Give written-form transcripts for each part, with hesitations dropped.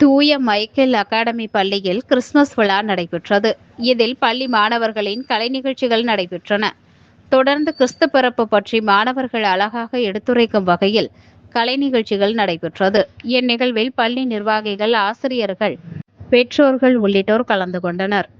தூய Michael academy பள்ளியில் Christmas விழா நடைபெற்றது. இதில் பள்ளி மாணவர்களின் கலை நிகழ்ச்சிகள் நடைபெற்றன. தொடர்ந்து கிறிஸ்து பிறப்பு பற்றி மாணவர்கள் அழகாக எடுத்துரைக்கும் வகையில் கலை நிகழ்ச்சிகள் நடைபெற்றது. இந்நிகழ்வில் பள்ளி நிர்வாகிகள், ஆசிரியர்கள், பெற்றோர்கள் உள்ளிட்டோர் கலந்து கொண்டனர்.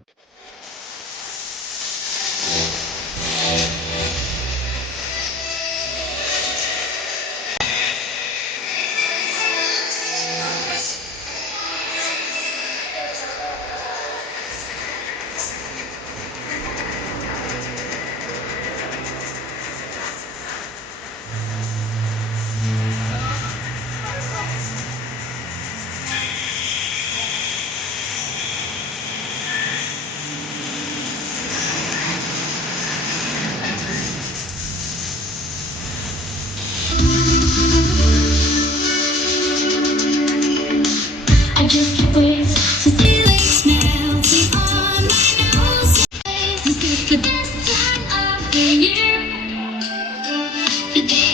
I just can't wait to see what's melting on my nose. This is the best time of the year. The day.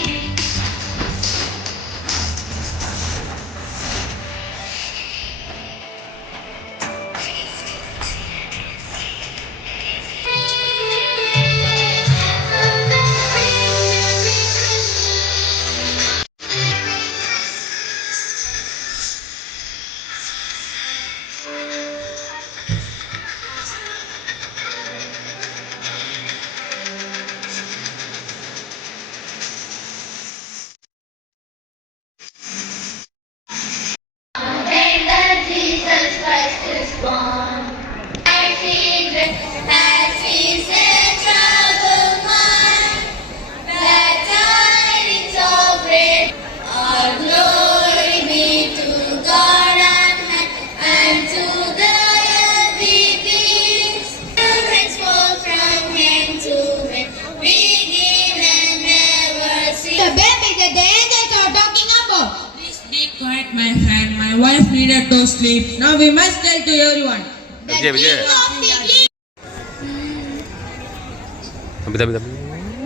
My friend, my wife needed to sleep. Now we must tell to everyone.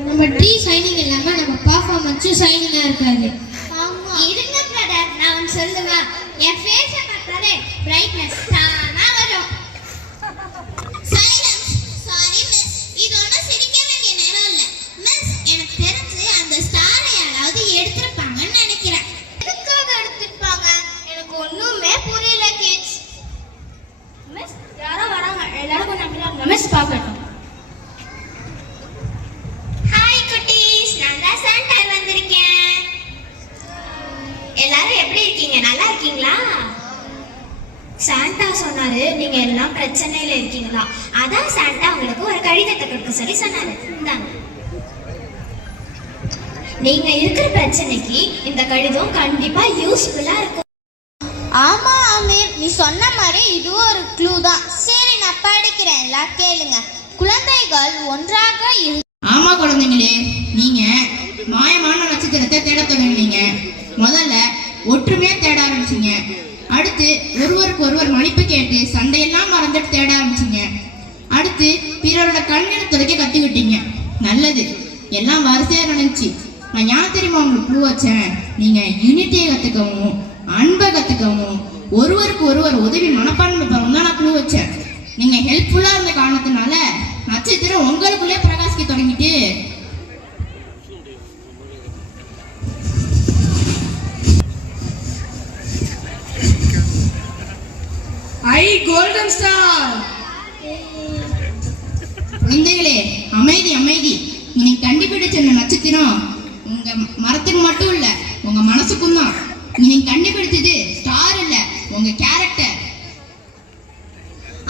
நம்ம tree shining இல்லாம நம்ம performance ஷைனிங்கா இருக்காது. இருங்க brother, நான் சொல்லுவேன். என் ஃபேஸ பார்த்தாலே brightness தானா வரும். சைலன்ஸ். சாரி மிஸ், இது ஒன்றும் சிரிக்க வேண்டிய நேரம் இல்லை. மிஸ், எனக்கு தெரிஞ்சு அந்த ஸ்டாரை யாராவது எடுத்திருப்பாங்கன்னு நினைக்கிறேன். எதுக்காக எடுத்திருப்பாங்க? எனக்கு ஒண்ணுமே புரியல கிட்ஸ். மிஸ், யாரோ வராங்க, எல்லாரும் கொஞ்சம் அமைதியா மிஸ் பார்க்கணும். ஹாய் குட்டீஸ், நான் தான் சாண்டா வந்திருக்கேன். எல்லாரும் எப்படி இருக்கீங்க? நல்லா இருக்கீங்களா? சாண்டா சொன்னாரு நீங்க எல்லாம் பிரச்சனையில இருக்கீங்களா, அதான் சாண்டா உங்களுக்கு ஒரு கடிதத்தை கொடுக்க சொல்லி சொன்னாரு. இந்தாங்க. நீங்க இருக்கிற பிரச்சனைக்கு இந்த கடிதம் கண்டிப்பா யூஸ்ஃபுல்லா இருக்கும். ஆமா அமீர், நீ சொன்ன மாதிரி இதுவும் ஒரு க்ளூ தான். சரி, நான் படிக்கிறேன், எல்லாம் கேளுங்க. குழந்தைகள் ஒன்றாக ஆமா குழந்தைங்களே, நீங்க மாயமான நட்சத்திரத்தை தேட தொடங்கினீங்க. முதல்ல ஒற்றுமையா தேட ஆரம்பிச்சீங்க. அடுத்து ஒருவருக்கு ஒருவர் மன்னிப்பு கேட்டு சண்டையெல்லாம் மறந்துட்டு தேட ஆரம்பிச்சீங்க. அடுத்து பிறரோட கண்ணீர் துடைக்க கத்துக்கிட்டீங்க. நல்லது, எல்லாம் வரிசையா நடந்துச்சு. நான் யார் தெரியுமா உங்களுக்கு க்ளூ வச்சேன்? நீங்க யூனிட்டியை கத்துக்கவும், அன்பை கத்துக்கவும், ஒருவருக்கு ஒருவர் உதவி மனப்பான்மை பெறவும் தான் நான் க்ளூ வச்சேன். நீங்க ஹெல்ப்ஃபுல்லா இருந்த காரணத்தினால நட்சத்திரம் உங்களுக்குள்ளே பிரகாசிக்க தொடங்கிட்டு கோல்டன் ஸ்டார். குழந்தைகளே, அமைதி அமைதி. நீங்க கண்டுபிடிச்ச நட்சத்திரம் உங்க மரத்துக்கு மட்டும் இல்ல, உங்க மனசுக்கும் தான். நீங்க கண்டுபிடிச்சது ஸ்டார் இல்ல, உங்க கேரக்டர்.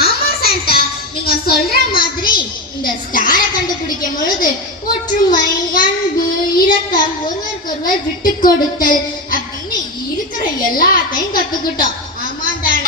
ஆமா சாண்டா, நீங்க சொல்ற மாதிரி இந்த ஸ்டாரை கண்டுபிடிக்கும் பொழுது ஒற்றுமை, அன்பு, இரக்கம், ஒருவருக்கு ஒருவர் விட்டு கொடுத்தல் அப்படின்னு இருக்கிற எல்லாத்தையும் கத்துக்கிட்டோம். ஆமா தானே?